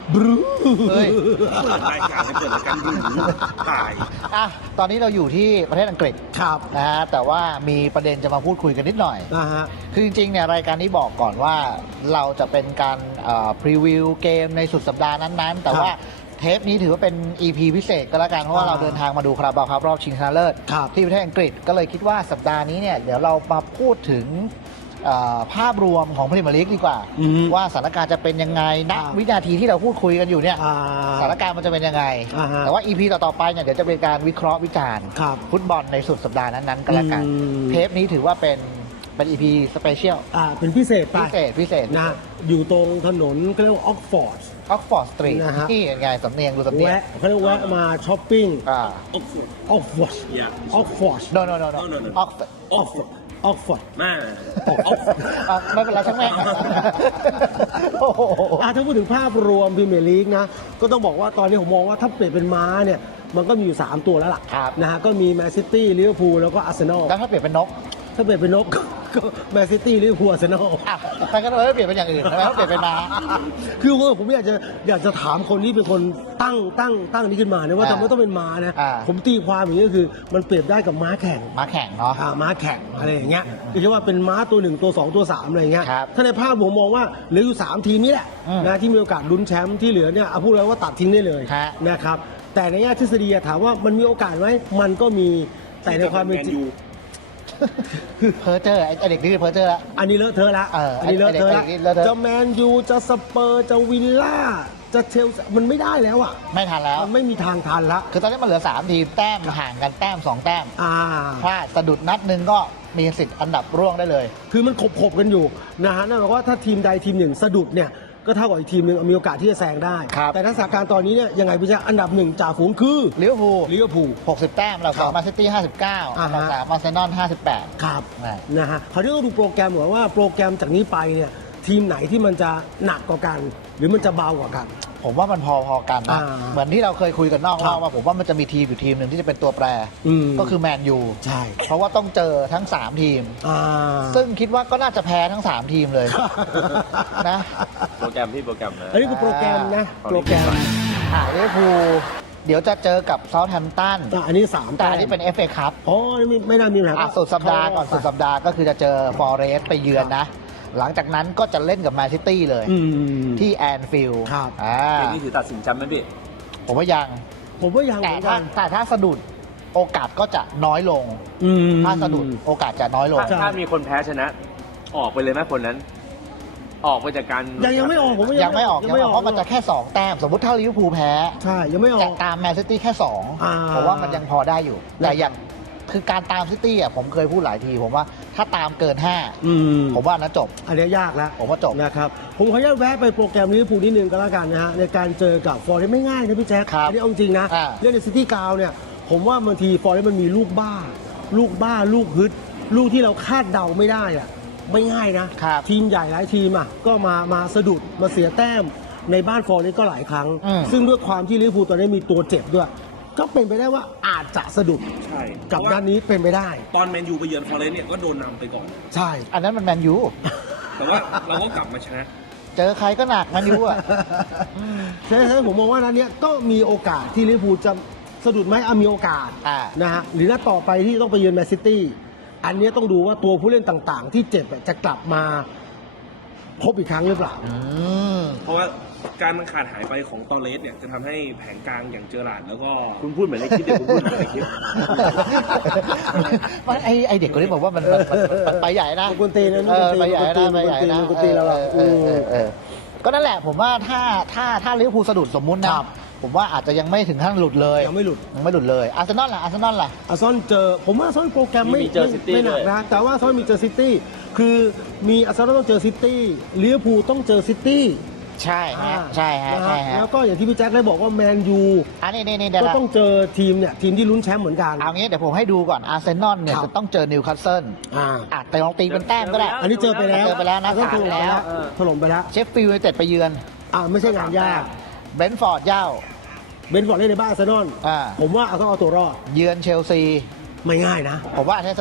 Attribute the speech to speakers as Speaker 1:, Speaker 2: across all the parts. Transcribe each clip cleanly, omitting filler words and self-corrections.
Speaker 1: บรู
Speaker 2: เฮ้ย
Speaker 3: เปิดรายการเปิดรายการยืนถ่าย
Speaker 2: อ่ะตอนนี้เราอยู่ที่ประเทศอังกฤษ
Speaker 1: ครับ
Speaker 2: นะฮะแต่ว่ามีประเด็นจะมาพูดคุยกันนิดหน่อย
Speaker 1: นะฮะ
Speaker 2: คือจริงๆเนี่ยรายการนี้บอกก่อนว่าเราจะเป็นการพรีวิวเกมในสุดสัปดาห์นั้นๆ แต่ว่าเทปนี้ถือว่าเป็น EP พิเศษก็แล้วกัน เพราะว่าเราเดินทางมาดูคาราบาวครับรอบชิงชนะเลิศ
Speaker 1: ครับ
Speaker 2: ที่ประเทศอังกฤษก็เลยคิดว่าสัปดาห์นี้เนี่ยเดี๋ยวเรามาพูดถึงภาพรวมของพรีเมียร์ลีกดีกว่า
Speaker 1: อืม
Speaker 2: ว่าสถานการณ์จะเป็นยังไงณ
Speaker 1: ครับ
Speaker 2: วินาทีที่เราพูดคุยกันอยู่เนี่ย
Speaker 1: อ่า
Speaker 2: สถานการณ์มันจะเป็นยังไง
Speaker 1: อ่าฮะ
Speaker 2: แต่ว่า EP ต่อๆไปเนี่ยเดี๋ยวจะเป็นการวิเคราะห์วิจารณ์
Speaker 1: ครับ
Speaker 2: ฟุตบอลในสุดสัปดาห์นั้นๆก็แล้วกัน
Speaker 1: อืม
Speaker 2: เทปนี้ถือว่าเป็นEP สเปเชียล
Speaker 1: เป็นพิเศษไป
Speaker 2: พิเศษ
Speaker 1: นะอยู่ตรงถนนเขาเรียกว่าออกฟอร์ด
Speaker 2: ออกฟอร์ดสตรีท
Speaker 1: นะฮะ
Speaker 2: นี่ยังไงสำเนียงดูสำเนียง
Speaker 1: แวะเขาเรียกว่ามาช้อปปิ้ง
Speaker 2: อ่า
Speaker 3: โอ้โห
Speaker 1: ออกฟอร์ด
Speaker 3: Yeah
Speaker 1: ออกฟอร์ด
Speaker 2: no no no no
Speaker 3: No, no, no.
Speaker 2: ออก
Speaker 1: ออกฟอร์ดออกฟอร์ด
Speaker 3: มา
Speaker 2: ไม่เป็นไรช่างแม่งโอ้โห
Speaker 1: ถ้าพูดถึงภาพรวมพรีเมียร์ลีกนะก็ต้องบอกว่าตอนนี้ผมมองว่าถ้าเปลี่ยนเป็นม้าเนี่ยมันก็มีอยู่ 3 ตัวแล้วล่ะ
Speaker 2: ครับ
Speaker 1: นะฮะก็มีแมนซิตี้ลิเวอร์พูลแล้วก็อาร์เซนอล
Speaker 2: แล้วถ้าเปลี่ยนเป็นนก
Speaker 1: ถ้าเปลี่ยนเป็นนกก็แมนซิตี้ลิเวอร์พูลอาร์เซนอล
Speaker 2: อ่ะไปก็เลยเปลี่ยนเป็นอย่างอื่นทำไมต้องเปลี่ยนเป็นม้า
Speaker 1: คือผมอยากจะถามคนที่เป็นคนตั้งนี้ขึ้นมาเนี่ยว่าทำไมต้องเป็นม้านะ
Speaker 2: อ่า
Speaker 1: ผมตีความอย่างนี้ก็คือมันเปรียบได้กับม้าแข่ง
Speaker 2: ม้าแข่งเนาะ
Speaker 1: ม้าแข่งอะไรอย่างเงี้ยคือเรียกว่าเป็นม้าตัว 1 ตัว 2 ตัว 3อะไรอย่างเงี้ย
Speaker 2: ครับ
Speaker 1: ถ้าในภาพผมมองว่าเหลืออยู่ 3 ทีมนี้แหละ
Speaker 2: อืม
Speaker 1: นะที่มีโอกาสลุ้นแชมป์ที่เหลือเนี่ยเอาพูดเลยว่าตัดทิ้งได้เลย
Speaker 2: ฮะ
Speaker 1: นะครับแต่ในแง่ทฤษฎีอะถามว่ามันมีโอกาสไหมมันก็มีแต่ในความเป็นจริง
Speaker 2: เพอร์เจอร์ไอเด็กนี่คือเพอร์เจอร์ละ
Speaker 1: อันนี้เลอะเทอะละ
Speaker 2: อั
Speaker 1: นนี้เลอะเทอะละ
Speaker 2: ไอ้เด็กนี่เลอะเทอะ
Speaker 1: จะแมนยูจะสเปอร์จะวิลล่าจะเชลซีมันไม่ได้แล้วอ่ะ
Speaker 2: ไม่ทันแล้ว
Speaker 1: มันไม่มีทางทันละ
Speaker 2: คือตอนนี้มันเหลือ3 ทีมแต้มห่างกันแต้ม 2 แต้ม
Speaker 1: อ่า
Speaker 2: พลาดสะดุดนัดหนึ่งก็มีสิทธิ์อันดับร่วงได้เลย
Speaker 1: คือมันขบกันอยู่นะฮะนั่นหมายความว่าถ้าทีมใดทีมหนึ่งสะดุดเนี่ยก็เท่ากับอีกทีมหนึ่งมีโอกาสที่จะแซงได้
Speaker 2: ครับ
Speaker 1: แต่ถ้าสถานการณ์ตอนนี้เนี่ยยังไงพี่แจ๊คอันดับ1จ่าฝูงคือ
Speaker 2: ลิเวอร์พูล
Speaker 1: ลิเวอร์พูล
Speaker 2: 60 แต้มเรา
Speaker 1: ครั
Speaker 2: สอบ งมาซิตี้59
Speaker 1: อ่าฮะ
Speaker 2: เรา3อาร์เซนอล58
Speaker 1: ครับ
Speaker 2: นะ
Speaker 1: นะฮะคราวนี้ต้องดูโปรแกรมก่อนว่าโปรแกรมจากนี้ไปเนี่ยทีมไหนที่มันจะหนักกว่ากัน หรือมันจะเบากว่ากัน
Speaker 2: ผมว่ามันพอๆกันนะ
Speaker 1: อ่า
Speaker 2: เหมือนที่เราเคยคุยกันนอก
Speaker 1: ครั
Speaker 2: รอบบ ว่าผมว่ามันจะมีทีมอยู่ทีมหนึ่งที่จะเป็นตัวแปร
Speaker 1: อืม
Speaker 2: ก็คือแมนยู
Speaker 1: ใช่
Speaker 2: เพราะว่าต้องเจอทั้ง 3 ทีม
Speaker 1: อ่า
Speaker 2: ซึ่งคิดว่าก็น่าจะแพ้ทั้ง 3 ทีมเลย นะ
Speaker 3: โปรแกรมที่โปรแกรมนะ
Speaker 1: อันนี้คือโปรแกรมนะโปรแกรม
Speaker 2: ลิเวอร์พูลเดี๋ยวจะเจอกับเซาท์แฮมป์ตัน
Speaker 1: อันนี้3
Speaker 2: แต่อันนี้เป็น FA คัพ
Speaker 1: อ๋อไม่น่ามีปัญหา
Speaker 2: สุดสัปดาห์ก่อนสุดสัปดาห์ก็คือจะเจอฟอเรสต์ไปเยือนนะ หลังจากนั้นก็จะเล่นกับแมนซิตี้เลย
Speaker 1: อืม
Speaker 2: ที่แอนฟิลด์
Speaker 1: ครับ
Speaker 3: เกมนี้ถือตัดสินแชมป์ไหมพี่
Speaker 2: ผมว่ายัง
Speaker 1: ผมว่ายังเห
Speaker 2: แต่
Speaker 1: มือน
Speaker 2: ถ้า
Speaker 1: กัน
Speaker 2: แต่ถ้าสะดุดโอกาสก็จะน้อยลง
Speaker 1: อืม
Speaker 2: ถ้าสะดุดโอกาสจะน้อยลง
Speaker 1: ใช่
Speaker 3: ถ้ามีคนแพ้ชนะ ออกไปเลยไหมคนนั้น ออกไปจากการ
Speaker 1: ยังไม่ออกผมว่า
Speaker 2: ยังไม่ออกเพราะมันจะแค่ 2 แต้ม สมมติถ้าลิเวอร์พูลแพ้
Speaker 1: ใช่ยังไม่ออ
Speaker 2: แต่
Speaker 1: ก
Speaker 2: ตามแมนซิตี้แค่
Speaker 1: อ่า
Speaker 2: 2ผมว่ามันยังพอได้อยู่ แต่อย่างคือการตามซิตี้อ่ะผมเคยพูดหลายทีผมว่าถ้าตามเกิน
Speaker 1: อืม
Speaker 2: 5ผมว่านะจบ
Speaker 1: อันนี้ยากแล้ว
Speaker 2: ผมว่าจบ
Speaker 1: นะครับผมขออนุญาตแวะไปโปรแกรมลิเวอร์พูลนิดนึงก็แล้วกันนะฮะในการเจอกับฟอร์เรสต์ไม่ง่ายนะพี่แจ๊ค
Speaker 2: ครับ
Speaker 1: อันนี้เอาจริงนะ
Speaker 2: อ่า
Speaker 1: เล่นในซิตี้กราวด์เนี่ยผมว่าบางทีฟอร์เรสต์มันมีลูกบ้า ลูกฮึด ลูกที่เราคาดเดาไม่ได้อะไม่ง่ายนะครับ ทีมใหญ่หลายทีมอ่ะก็มาสะดุดมาเสียแต้มในบ้านฟอร์เรสต์ก็หลายครั้ง
Speaker 2: อืม
Speaker 1: ซึ่งด้วยความที่ลิเวอร์พูลตอนนี้มีตัวเจ็บด้วย ก็เป็นไปได้ว่าอาจจะสะดุด
Speaker 3: ใช่
Speaker 1: กับด้านนี้เป็นไปได้
Speaker 3: ตอนแมนยูไปเยือนฟอเรสต์เนี่ยก็โดนนำไปก่อน
Speaker 1: ใช่
Speaker 2: อันนั้นมันแมนยู
Speaker 3: แต่ว่าเราก็กลับมาชนะ
Speaker 2: เจอใครก็หนักแมนยูอ่ะ
Speaker 1: ใช่ผมมองว่านัดเนี้ยก็มีโอกาสที่ลิเวอร์พูลจะสะดุดไหมมีโอกาส
Speaker 2: อ่า
Speaker 1: นะฮะหรือนัดต่อไปที่ต้องไปเยือนแมนซิตี้อันเนี้ยต้องดูว่าตัวผู้เล่นต่างๆ ที่เจ็บจะกลับมาครบอีกครั้งหรือเปล่า
Speaker 2: อืม
Speaker 3: เพราะว่าการขาดหายไปของตอเลสเนี่ยจะทำให้แผงกลางอย่างเจอราร์ดแล้วก็คุณพูดเหมือนในคลิปเดี๋ยวคุณพูดเหมือนในคลิป
Speaker 2: มันไอเด็กคนนี้บอกว่ามันไปใหญ่นะ
Speaker 1: มันกวนตีนนะ
Speaker 2: ไปใหญ่นะไปใหญ่นะ
Speaker 1: มันกวนตีนแล้วล่ะ
Speaker 2: ก็นั่นแหละผมว่าถ้าลิเวอร์พูลสะดุดสมมุตินะครับ ผมว่าอาจจะยังไม่ถึงขั้นหลุดเลย
Speaker 1: ยังไม่หลุด
Speaker 2: เลยอาร์เซนอลล่ะ
Speaker 1: อาร์ซอนเจอผมว่าอาร์ซอนโปรแกรมไม่
Speaker 3: มีเจอซิตี้
Speaker 1: ไม่หนัก
Speaker 3: ด้วย
Speaker 1: นะแต่ว่าอาร์ซอนมีเจอซิตี้คือมีอาร์ซอนต้องเจอซิตี้ลิเวอร์พูลต้องเจอซิตี้
Speaker 2: ใช่ฮะใช่ฮะ
Speaker 1: นะ
Speaker 2: ใช่ฮะ
Speaker 1: แล้วก็อย่างที่พี่แจ็คได้บอกว่าแมนยู
Speaker 2: อันนี้เดี๋ยว
Speaker 1: ก็
Speaker 2: นะ
Speaker 1: ต้องเจอทีมเนี่ยทีมที่ลุ้นแชมป์เหมือนกัน
Speaker 2: เอางี้เดี๋ยวผมให้ดูก่อนอาร์เซนอลเนี่ย
Speaker 1: ครับ
Speaker 2: จะต้องเจอนิวคาสเซิล
Speaker 1: อ่า
Speaker 2: แต่ลองตีเป็นแต้มก็ได้
Speaker 1: อันนี้เจอไปแล้ว
Speaker 2: เจอไปแล้วนะ
Speaker 1: ก็ถล่มไปแล้ว
Speaker 2: เออ
Speaker 1: ถล่มไปแล้ว
Speaker 2: เชฟฟิลด์ยูไนเต็ดไปเยือน
Speaker 1: ไม่ใช่งานยาก
Speaker 2: เบรนท์ฟอร์ดเย้า
Speaker 1: เบนฟอร์ดเล่นในบ้านอาร์เซนอล
Speaker 2: อ่า
Speaker 1: ผมว่าเอาต้องเอาตัวรอด
Speaker 2: เยือนเชลซี
Speaker 1: ไม่ง่ายนะ
Speaker 2: ผมว่าอันนี้สะดุด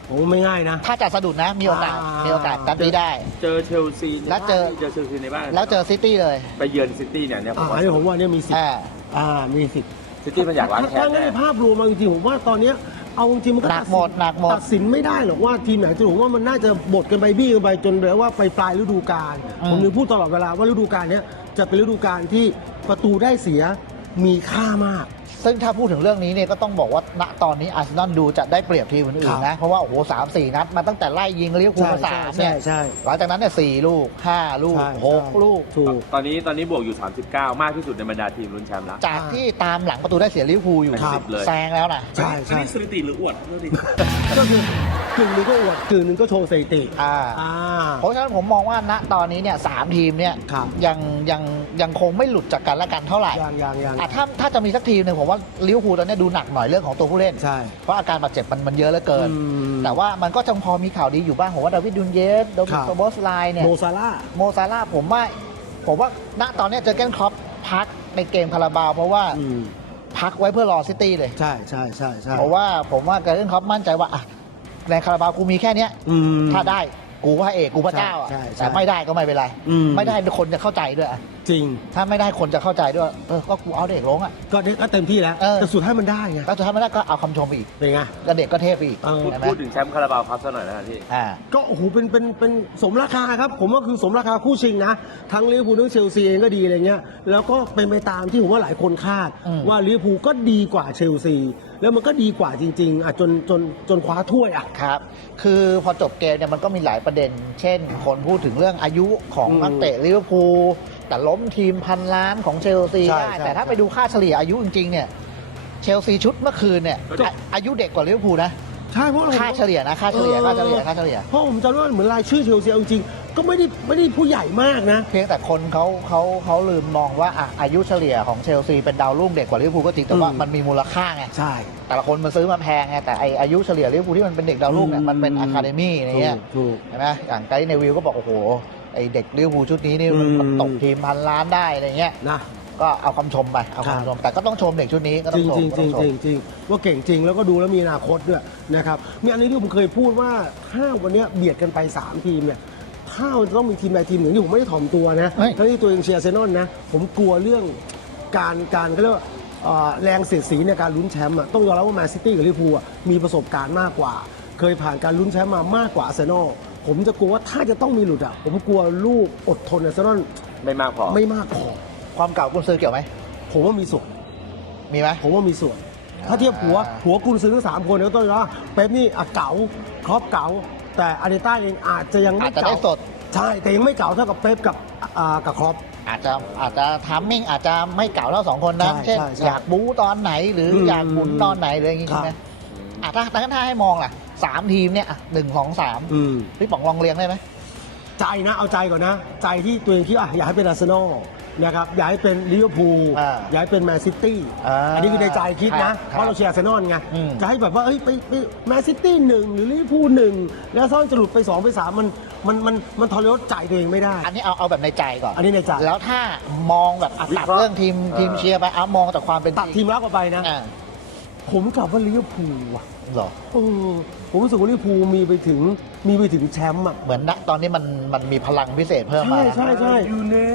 Speaker 1: โอ้ไม่ง่ายนะ
Speaker 2: ถ้าจะสะดุดนะมีโอกาสกันนี้ได้
Speaker 3: เจอเชลซี
Speaker 2: แล้วเจอ
Speaker 3: เชลซีในบ้าน
Speaker 2: แล้วเจอซิตี้เลย
Speaker 3: ไปเยือนซิตี้เนี่ยผม
Speaker 1: อันนี้ผมว่าเนี่ยมีสิทธิ์ มีสิทธิ์
Speaker 3: ซิตี้มันอยากล้างแค้
Speaker 1: ถ้าน งั้น
Speaker 3: แน่
Speaker 1: ในภาพรวมมาจริงๆผมว่าตอนเนี้ยเอาจริงๆมันก็
Speaker 2: หนักหมด
Speaker 1: ตัดสินไม่ได้หรอกว่าทีมไหนจะผมว่ามันน่าจะบดกันไปบี้กันไปจนแบบว่าไปปลายฤดูกาลผมถึงพูดตลอดเวลาว่าฤดูกาลเนี้ยจะเป็นฤดูกาลที่ประตูได้เสียมีค่ามาก
Speaker 2: ซึ่งถ้าพูดถึงเรื่องนี้เนี่ยก็ต้องบอกว่าณตอนนี้อาร์เซนอลดูจะได้เปรียบทีมอื่นๆนะ เพราะว่าโอ้โห3-4 นัดมาตั้งแต่ไล่ยิงลิเวอร์พูลมา3เนี่ย
Speaker 1: ใช่
Speaker 2: หลังจากนั้นเนี่ย4 ลูก 5 ลูก 6 ลูก
Speaker 1: ถูก
Speaker 3: ตอนนี้บวกอยู่ 39 มากที่สุดในบรรดาทีมลุ้นแชมป์แล้ว
Speaker 2: จากที่ตามหลังประตูได้เสียลิเวอร์พูลอยู่
Speaker 3: ครับเลย
Speaker 2: แซงแล้วนะ
Speaker 1: ใช่
Speaker 3: อัน
Speaker 1: ใช่
Speaker 3: นี้สถิติหรืออวดดูดิ
Speaker 1: ก็คือกึ่งหนึงก็อวดกึ่งหนึงก็โชว์สถิติ
Speaker 2: เพราะฉะนั้นผมมองว่าณตอนนี้เนี่ย3 ทีมเนี่ย
Speaker 1: ครับ
Speaker 2: ยังคงไม่หลุดจากกันและกันเท่าไหร่
Speaker 1: ยัง
Speaker 2: ถ้าจะมีสักทีมหนึ่งผมว่าลิเวอร์พูลตอนนี้ดูหนักหน่อยเรื่องของตัวผู้เล่น
Speaker 1: ใช่
Speaker 2: เพราะอาการบาดเจ็บมันเยอะเหลือเกิน
Speaker 1: อืม
Speaker 2: แต่ว่ามันก็จังพอมีข่าวดีอยู่บ้างผมว่าดาวิดดูนเยสโดมิ
Speaker 1: ครับ
Speaker 2: โกโบสไลน์เนี่ย
Speaker 1: โมซาร่า
Speaker 2: โมซาร่าห์ผมว่าณตอนนี้เจอร์เก้นคล็อปพักในเกมคาราบาวเพราะว่าพักไว้เพื่อรอซิตี้เลย
Speaker 1: ใช่
Speaker 2: เพราะว่าผมว่าเจอร์เก้นคล็อปมั่นใจว่าอ่ะในคาราบาวกูมีแค่เนี้ย ถ้าได้กูพระเอกกูพระเจ้าอ่ะ
Speaker 1: ใช่
Speaker 2: แต่ไม่ได้ก็ไม่เป็นไร ไม่ได้คนจะเข้าใจด้วยอ่ะ
Speaker 1: จริง
Speaker 2: ถ้าไม่ได้คนจะเข้าใจด้วยก็กูเอาเด็กลงอ่ะ
Speaker 1: ก็เต็มที่แล้ว แต่สุดท้ายมันได้ไง
Speaker 2: แล้วสุดท้ายไม่ได้ก็เอาคำชมไปอีก
Speaker 1: เป็นไง
Speaker 2: แล้วเด็กก็เทพไปอีก
Speaker 1: เออ
Speaker 2: ใช่ไหม
Speaker 3: พูดถึงแชมป์คาราบาวครับซะหน่อยนะครับพี่
Speaker 1: ก็โอ้โหเป็นสมราคาครับ ผมว่าคือสมราคาคู่ชิงนะ ทั้งลิเวอร์พูลทั้งเชลซีเองก็ดีอะไรเงี้ยแล้วก็เป็นไปตามที่ผมว่าหลายคนคาด ว่าลิเวอร์พูลก็ดีกว่าเชลซี แล้วมันก็ดีกว่าจริงๆอ่ะจนคว้าถ้วยอ่ะ
Speaker 2: ครับ คือพอจบเกมเนี่ยมันก็มีหลายประเด็น เช่น คนพูดถึงเรื่องอายุของนักเตะลิเวอร์พูลแต่ล้มทีมพันล้านของเชลซี
Speaker 1: ใช่
Speaker 2: ได้
Speaker 1: ใช่
Speaker 2: แต่ถ้าไปดูค่าเฉลี่ยอายุจริงๆเนี่ยเชลซีชุดเมื่อคืนเนี่ยอายุเด็กกว่าลิเวอร์พูลนะ
Speaker 1: ใช่เพราะ
Speaker 2: ค่าเฉลี่ยนะค่าเฉลี่ย
Speaker 1: เพราะผมจำว่าเหมือนรายชื่อเชลซีเอาจริงๆก็ไม่ได้ผู้ใหญ่มากนะ
Speaker 2: เพียงแต่คนเขาลืมมองว่าอายุเฉลี่ยของเชลซีเป็นดาวรุ่งเด็กกว่าลิเวอร์พูลก็จริงแต่ว่ามันมีมูลค่าไง
Speaker 1: ใช่
Speaker 2: แต่ละคนมันซื้อมาแพงไงแต่อายุเฉลี่ยลิเวอร์พูลที่มันเป็นเด็กดาวรุ่งเนี่ยมันเป็นอะคาเดมี่อะไรเงี้ย
Speaker 1: ถูก
Speaker 2: ใช่ไหมอย่างไกด์เนวิลก็บอกโอ้โหไอเด็กลิเวอร์พูลชุดนี้นี่มันตกทีมพันล้านได้อะไรเงี้ย
Speaker 1: นะ
Speaker 2: ก็เอาคำชมไปเอาคำชมแต่ก็ต้องชมเด็กชุดนี้ก็ต้
Speaker 1: จ
Speaker 2: อง
Speaker 1: ริง
Speaker 2: ชม
Speaker 1: จริงว่าเก่งจริงแล้วก็ดูแล้วมีอนาคตด้วยนะครับมีอันนี้ที่ผมเคยพูดว่าถ้าวันเนี้ยเบียดกันไป 3 ทีมเนี่ยถ้ามันจะต้องมีทีมใดทีมหนึ่งที่ผมไม่ได้ถ่อมตัวนะทั้งที่ตัวเองเชียร์อาร์เซนอลนะผมกลัวเรื่องการก็เรียกว่าแรงเสียดสีในการลุ้นแชมป์อะต้องยอมรับว่าแมนซิตี้กับลิเวอร์พูลอะมีประสบการณ์มากกว่า เคยผ่านการลุ้นแชมป์มามากกว่าอาร์เซนอลผมจะกลัวว่าถ้าจะต้องมีหลุดอะผมกลัวลูกอดทนอาร์เซนอล
Speaker 3: ไม่มากพอ
Speaker 1: ไม่มากพอ
Speaker 2: ความเก่ากุนซือเกี่ยวไหม
Speaker 1: ผมว่ามีส่วน
Speaker 2: มีไหม
Speaker 1: ผมว่ามีส่วน ถ้าเทียบหัวกุนซื้อทั้ง3 คนเนี่ยก็ต้องยอมรับว่าเป๊ปนี่เก๋าครอปเก๋าแต่อาร์เตต้าเองอาจจะยังไม่
Speaker 2: อาจจะ
Speaker 1: เก๋า
Speaker 2: ได้สด
Speaker 1: ใช่แต่ยังไม่เก๋าเท่ากับเป๊ปกับครอป
Speaker 2: อาจจะทัมมิ่งอาจจะไม่เก่าเท่า2 คนนั้น
Speaker 1: ใช่
Speaker 2: เช่น
Speaker 1: ใช่ใช่
Speaker 2: อยากบู๊ตอนไหนหรืออยากหมุนตอนไหนหรืออย่างงี้
Speaker 1: ครับ
Speaker 2: ใช่ไหมถ้าให้มองล่ะ3 ทีมเนี่ย1 2 3พี่ป๋องลองเรียงได้ไหม
Speaker 1: ใจนะเอาใจก่อนนะ ใจที่ตัวเองคิดอยากให้เป็นอาร์เซนอลนะครับอยากให้เป็นลิเวอร์พูลอยากให้เป็นแมนซิตี้อันนี้คือในใจคิดนะเพราะเราเชียร์อาร์เซนอลไงจะให้แบบว่าเฮ้ยไปแมนซิตี้1หรือลิเวอร์พูล1แล้วซ่อนจะหลุดไป2ไป3มันทรยศใจตัวเองไม่ได้
Speaker 2: อันนี้เอาแบบในใจก่อน
Speaker 1: อันนี้ในใจ
Speaker 2: แล้วถ้ามองแบบตัดเรื่องทีมเชียร์ไปเอามองจากความเป็นจ
Speaker 1: ตัด
Speaker 2: ริง
Speaker 1: ทีมรักออกไปนะ
Speaker 2: อ่า
Speaker 1: ผมกลับว่าลิเวอร์พูลว่ะ
Speaker 2: เหรอ
Speaker 1: ผมรู้สึกว่าลิเวอร์พูลมีไปถึงแชมป์อ่ะ
Speaker 2: เหมือนณตอนนี้มันมีพลังพิเศษเพิ่มมา
Speaker 1: ใช่
Speaker 3: อยู่เน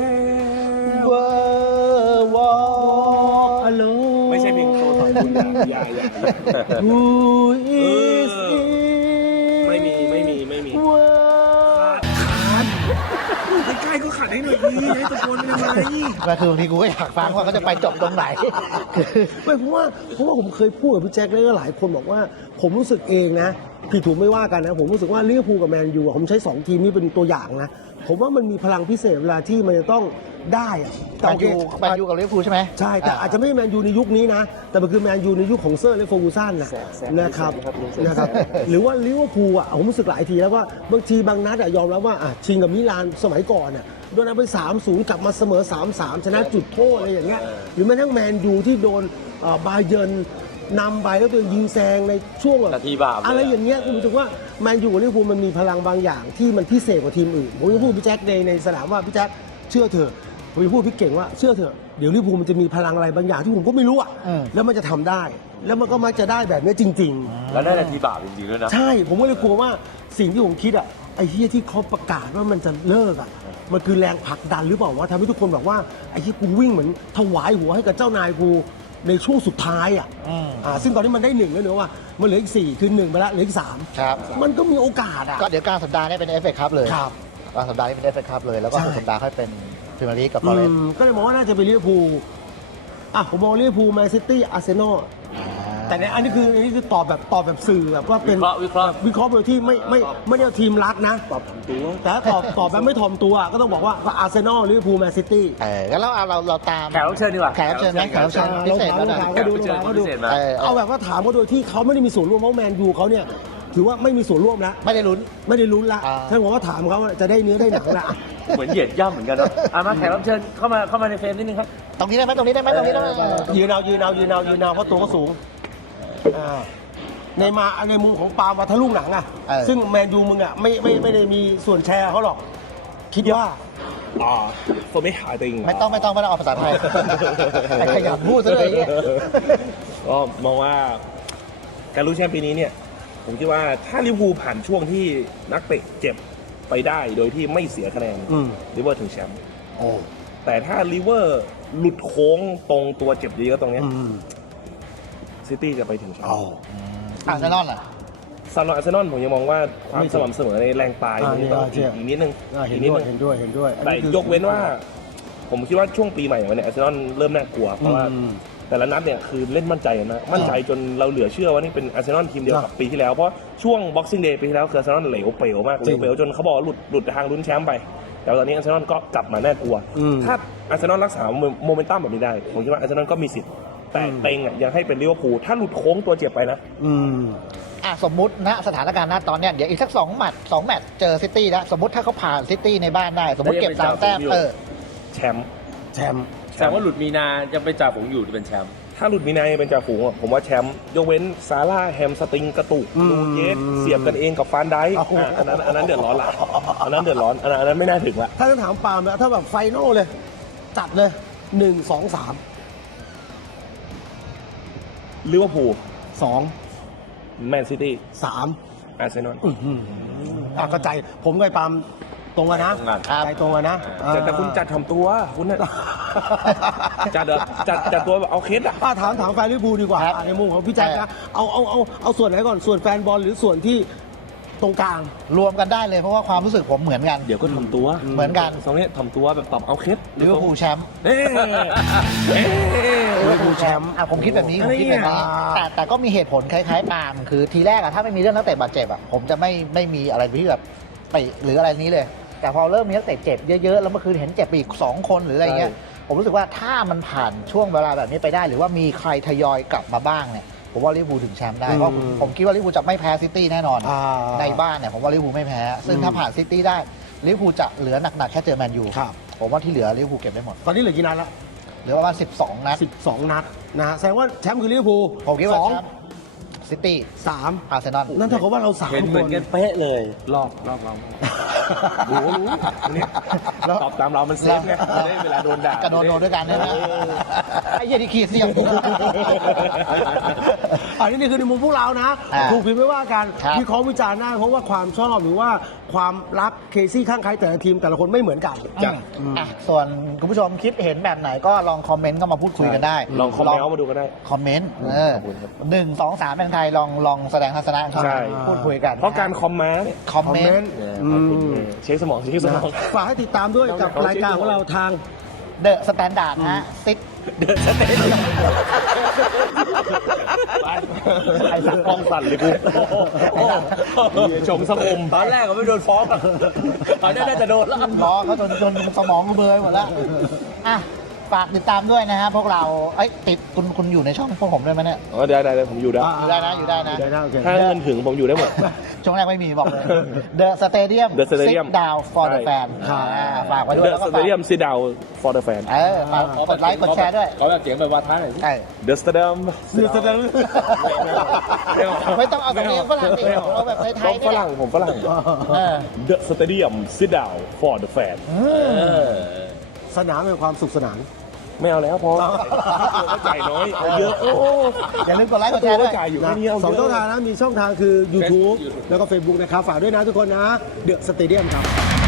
Speaker 2: วอ
Speaker 1: ฮัลโหล
Speaker 3: ไม่ใช่เพลงโตต่อคุณอย่า
Speaker 1: Who is
Speaker 3: ไม่มี ใกล้ๆก็ขัดให้หน่อยดีให้ตะโกนไปทำไม
Speaker 2: ก็คือบางทีกูก็อยากฟังว่าเขาจะไปจบตรงไหน
Speaker 1: ไม่เพราะว่าผมเคยพูดกับพี่แจ็คแล้วก็หลายคนบอกว่าผมรู้สึกเองนะผิดถูกไม่ว่ากันนะผมรู้สึกว่าลิเวอร์พูลกับแมนยูผมใช้2 ทีมนี้เป็นตัวอย่างนะผมว่ามันมีพลังพิเศษเวลาที่มันจะต้องได้อะ
Speaker 2: แมนยูกับลิเวอร์พูลใช่ไหม
Speaker 1: ใช่แต่อาจจะไม่ใช่แมนยูในยุคนี้นะแต่มันคือแมนยูในยุคของเซอร์และโฟกูสันนะครับหรือว่าลิเวอร์พูลอ่ะผมรู้สึกหลายทีแล้วว่าบางทีบางนัดอ่ะยอมรับว่าชิงกับมิลานสมัยก่อนอ่ะโดนเอาไป 3-0 กลับมาเสมอ 3-3 ชนะจุดโทษอะไรอย่างเงี้ยหรือแม้ทั้งแมนยูที่โดนบาเยิร์นนำไปแล้วตัวเองยิงแซงในช่วงแบบ
Speaker 3: นาทีบาป
Speaker 1: อะไรอย่างเงี้ยผมรู้สึกว่าแมนยูกับลิเวอร์พูลมันมีพลังบางอย่างที่มันพิเศษกว่าทีมอื่นผมจะพูดพี่แจ็คในสนามว่าพี่แจ็คเชื่อเถอะผมจะพูดพี่เก่งว่าเชื่อเถอะเดี๋ยวลิเวอร์พูลมันจะมีพลังอะไรบางอย่างที่ผมก็ไม่รู้อะแล้วมันจะทำได้ แล้วมันก็มักจะได้แบบนี้จริง
Speaker 4: แล้วได้นาทีบาปจริงๆด้วยนะ
Speaker 1: ๆ ใช่ผมก็เลยกลัวว่าสิ่งที่ผมคิดอะไอ้ที่เขาประกาศว่ามันจะเลิกอะมันคือแรงผลักดันหรือเปล่าว่าทำให้ทุกคนแบบว่าไอ้ที่กูวิ่งเหมือนถวายหัวให้กับเจ้านายกูในช่วงสุดท้ายอะซึ่งตอนนี้มันได้1แล้วเนอะว่ามันเหลืออีก4คือ1ไปแล้วเหลืออีก3
Speaker 2: ครับ
Speaker 1: มันก็มีโอกาสอะ
Speaker 2: ก็เดี๋ยวกลางสัปดาห์นี้เป็น FA คัพเลย
Speaker 1: ครับ
Speaker 2: กลางสัปดาห์นี้เป็น FA คัพเลยแล้วก็
Speaker 1: ใช่
Speaker 2: สุดสัปดาห์ค่อยเป็นพรีเมียร์ลีกกับฟอเรสต์
Speaker 1: ก็เลยมองว่าน่าจะเป็นลิเวอร์พูลผมมองลิเวอร์พูลแมนซิตี้อาร์เซนอลแต่ในอันนี้คือตอบแบบสื่อแบบว่าเป็น
Speaker 4: วิเคราะห์
Speaker 1: โดยที่ไม่ได้เอาทีมรักนะตอบถ่อมตัวแต่ถ้าตอบแบบไม่ถ่อมตัวก็ต้องบอกว่าอาร์เซนอลลิเวอร์พูลแมนซิตี้
Speaker 2: งั้นเราตาม
Speaker 4: แขกรับเชิญดีกว่า
Speaker 2: แขกรับเชิญไหมแขกรับเชิญพิเศษแล้วนะ
Speaker 1: เราถาม
Speaker 4: แขกรับเชิญพิเศษมา
Speaker 1: เอาแบบว่าถามเขาโดยที่เขาไม่ได้มีส่วนร่วมเพราะแมนยูเขาเนี่ยถือว่าไม่มีส่วนร่วมแล้ว
Speaker 2: ไม่ได้ลุ้น
Speaker 1: ไม่ได้ลุ้นละถ้าผมว่าถามเขาจะได้เนื้อได้หนังละ
Speaker 4: เหมือนเหยียดย่ำเหมือนกันเนาะมาแขกรับเชิญเข้ามาในเฟรมนิดนึงครับ
Speaker 2: ตรงนี้ได้ไหมตรงนี้ได้ไหมตรงนี้ได้ไหม
Speaker 1: ยืนเอาเพราะตัวก็สูงในมุมของปาล์มวัทลุงหนังอ่ะซึ่งแมนยูมึงอ่ะไม่ได้มีส่วนแชร์เขาหรอก คิดว่า
Speaker 3: ผมไม่หายตัวเอง
Speaker 2: ไม่ต้องเอาภาษาไทยไอ้ขยันพูดซะด้วยไอ้เหี้ย
Speaker 3: ก็มองว่าการลุ้นแชมป์ปีนี้เนี่ยผมคิดว่าถ้าลิเวอร์พูลผ่านช่วงที่นักเตะเจ็บไปได้โดยที่ไม่เสียคะแนนลิเวอร์พูลถึงแชมป์แต่ถ้าลิเวอร์หลุดโค้งตรงตัวเจ็บเยอะๆตรงเนี้ยซิตี้จะไปถึงแชมป์
Speaker 2: อาร์เซนอลล่ะ
Speaker 3: สำหรับอาร์เซนอลผมยังมองว่าความสม่ำเสมอในแรงปลายมันต้องอีกนิดนึง
Speaker 1: เห็นด้วย
Speaker 3: แต่ยกเว้นว่า ผมคิดว่าช่วงปีใหม่วันนี้อาร์เซนอลเริ่มน่ากลัวเพราะว่าแต่ละนัดเนี่ยคือเล่นมั่นใจนะมั่นใจจนเราเหลือเชื่อว่านี่เป็นอาร์เซนอลทีมเดียวกับปีที่แล้วเพราะช่วง Boxing Day ปีที่แล้วคืออาร์เซนอลเหลวเป๋วมากเหลวเป๋วจนเขาบอกว่าหลุดทางลุ้นแชมป์ไป แต่ตอนนี้อาร์เซนอลก็กลับมาแน่ากลัวถ้าอาร์เซนอลรักษาโมเมนตัมแบบนี้ได้ผมคิดว่าอาร์เซนอลก็มีสิทธิ์แต่เต็งยังให้เป็นลิเวอร์พูลถ้าหลุดโค้งตัวเจ็บไปนะ
Speaker 2: สมมุติณสถานการณ์ณตอนเนี้ยเดี๋ยวอีกสัก2 แมตช์เจอซิตี้แล้วสมมติถ้าเขาผ่านซิตี้ในบ้านได้ สมมติเก็บ3 แต้ม
Speaker 3: แชมป์
Speaker 4: แต่ว่าหลุดมีนาจะไปจ่าฝูงอยู่จะเป็นแชมป์
Speaker 3: ถ้าหลุดมีนายเป็นจ่าฝูงอะผมว่าแชมป์ยกเว้นซาร่าแฮมสติงกระตุกนูเยสเสียบกันเองกับฟานไดค์อันนั้นเดือดร้อนละอันนั้นเดือดร้อนอันนั้นไม่น่าถึงละ
Speaker 1: ถ้าจะถามปาล์มแล้วถ้าแบบไฟนอลเลย จัดเลย 1 2 3
Speaker 3: ลิเวอร์พูล
Speaker 1: 2
Speaker 3: แมนซิตี้
Speaker 1: 3
Speaker 3: อาร์เซนอล
Speaker 1: ก็ใจผมกับปาล์มตรงกันนะใจตรงกันนะ
Speaker 3: แต่คุณจัดทำตัวคุณน่ะจัดตัวแบบเอาเคสอะ
Speaker 1: ถามแฟนลิเวอร์พูลดีกว่าในมุมของพี่แจ๊คนะเอาส่วนไหนก่อนส่วนแฟนบอลหรือส่วนที่ตรงกลาง
Speaker 2: รวมกันได้เลยเพราะว่าความรู้สึกผมเหมือนกัน
Speaker 3: เดี๋ยวก็ทำตัว
Speaker 2: เหมือนกัน
Speaker 3: สองนี้ทำตัวแบบตอบเอาเคส
Speaker 2: ลิเวอร์พูลแชมป์
Speaker 1: ลิเวอร์พูลแชมป์
Speaker 2: ผมคิดแบบนี้แต่ก็มีเหตุผลคล้ายๆปาล์มคือทีแรกถ้าไม่มีเรื่องนักเตะบาดเจ็บผมจะไม่มีอะไรที่แบบไปหรืออะไรนี้เลยแต่พอเริ่มมีนักเตะเจ็บเยอะๆแล้วเมื่อคืนเห็นเจ็บไปอีก2 คนหรืออะไรเงี้ยผมรู้สึกว่าถ้ามันผ่านช่วงเวลาแบบนี้ไปได้ หรือว่ามีใครทยอยกลับมาบ้างเนี่ยผมว่าลิเวอร์พูลถึงแชมป์ได้เพราะผมคิดว่าลิเวอร์พูลจะไม่แพ้ซิตี้แน่นอนในบ้านเนี่ยผมว่าลิเวอร์พูลไม่แพ้ซึ่งถ้าผ่านซิตี้ได้ลิเวอร์พูลจะเหลือหนักๆแค่เจอแมนยูผมว่าที่เหลือลิเวอร์พูลเก็บได้หมด
Speaker 1: ตอนนี้เหลือกี่นัดละ
Speaker 2: เหลือประมาณ12 นัด
Speaker 1: นะแสดงว่าแชมป์คือลิเวอร์พูล
Speaker 2: ผมคิดว่าแชมป์ซิตี้
Speaker 1: 3
Speaker 2: อาร์เซนอล
Speaker 1: นั่นเท่ากับว่าเรา3
Speaker 4: เห็น
Speaker 1: ค
Speaker 4: เหมือน
Speaker 1: น
Speaker 4: กันเป๊ะเลยรอบเรา
Speaker 3: ดูก็รู้เนี่ยตอบตามเรามันเซฟไงได้เวลาโดนด่าก
Speaker 2: ระโดดด้วยกันใช่ไหมไอ้เหี้ยที่ขีดเสียง
Speaker 1: อันนี้คือในมุมพวกเรานะ ถูกผิดไม่ว่ากัน
Speaker 2: ครับ
Speaker 1: วิเคราะห์วิจารณ์ได้เพราะว่าความชอบหรือว่าความรักเคซี่ข้างใครแต่ละทีมแต่ละคนไม่เหมือนกัน
Speaker 2: ส่วนคุณผู้ชมคิดเห็นแบบไหนก็ลองคอมเมนต์ก็มาพูดคุยกันได้
Speaker 3: ลองคอมเมนต์มาดูก็ได้
Speaker 2: คอมเมนต์
Speaker 3: ขอบคุณครับ
Speaker 2: 1 2 3เป็นไทยลองแสดงทัศนะ
Speaker 3: ใช่
Speaker 2: พูดคุยกัน
Speaker 3: เพราะการคอมมาเนี่ย
Speaker 2: คอมเมนต์
Speaker 3: เช็คสมอง
Speaker 1: ฝากให้ติดตามด้วยกับรายการของเราทาง
Speaker 2: เดอะสแตนดาร์ดฮะซิด
Speaker 3: ไอ้สักกองสั่นเลยกูชมสมม
Speaker 4: ตอนแรกก็ไม่โดนฟ้องตอนนี้น่าจะโดนแล้ว
Speaker 2: ล้อเขาจนสมองเบลอหมดแล้วฝากติดตามด้วยนะฮะพวกเราติดคุณอยู่ในช่องพวกผมด้วยไหมเนี่ย
Speaker 3: อ๋อได้ผมอยู่ได้
Speaker 2: อยู่ได้นะ
Speaker 3: ถ้าเงินถึงผมอยู่ได้หมด
Speaker 2: ช่วงแรกไม่มีบอกเลย The Stadium
Speaker 3: The Stadium
Speaker 2: Sit Down for the Fan ฝากไว้ด้วย
Speaker 3: The
Speaker 2: แล้วก็ฝาก
Speaker 3: Stadium Sit Down for the fan
Speaker 2: ฝากกดไลค์กดแชร์ด้วย
Speaker 4: ขอแบบเสียงแบบวาทะหน่อยสิ
Speaker 3: The Stadium
Speaker 2: ไม่ต้องเอาสำเนียงฝรั่งดิเอาแบบไทยๆ
Speaker 3: ฝ
Speaker 2: นี่แหละ
Speaker 3: รั่งผมฝรั่ง The Stadium Sit Down for the fan
Speaker 1: สสนามเป็นความสุขสนาน
Speaker 3: ไม่เอาแล้วพอตัวก็จ่ายน้อยเอาเยอะโอ้
Speaker 2: อย่าลืมกดไลค์กดแช
Speaker 3: ตัว
Speaker 2: ร์ด้
Speaker 3: ก็
Speaker 2: วย
Speaker 3: จ่ายอยู่
Speaker 1: นะ
Speaker 3: แค่นี้เอา
Speaker 1: สอง
Speaker 3: เย
Speaker 1: ช่อง
Speaker 3: อะ
Speaker 1: ทางนะมีช่องทางคือ YouTube แล้วก็ Facebook นะครับฝากด้วยนะทุกคนนะเดอะสเตเดียมครับ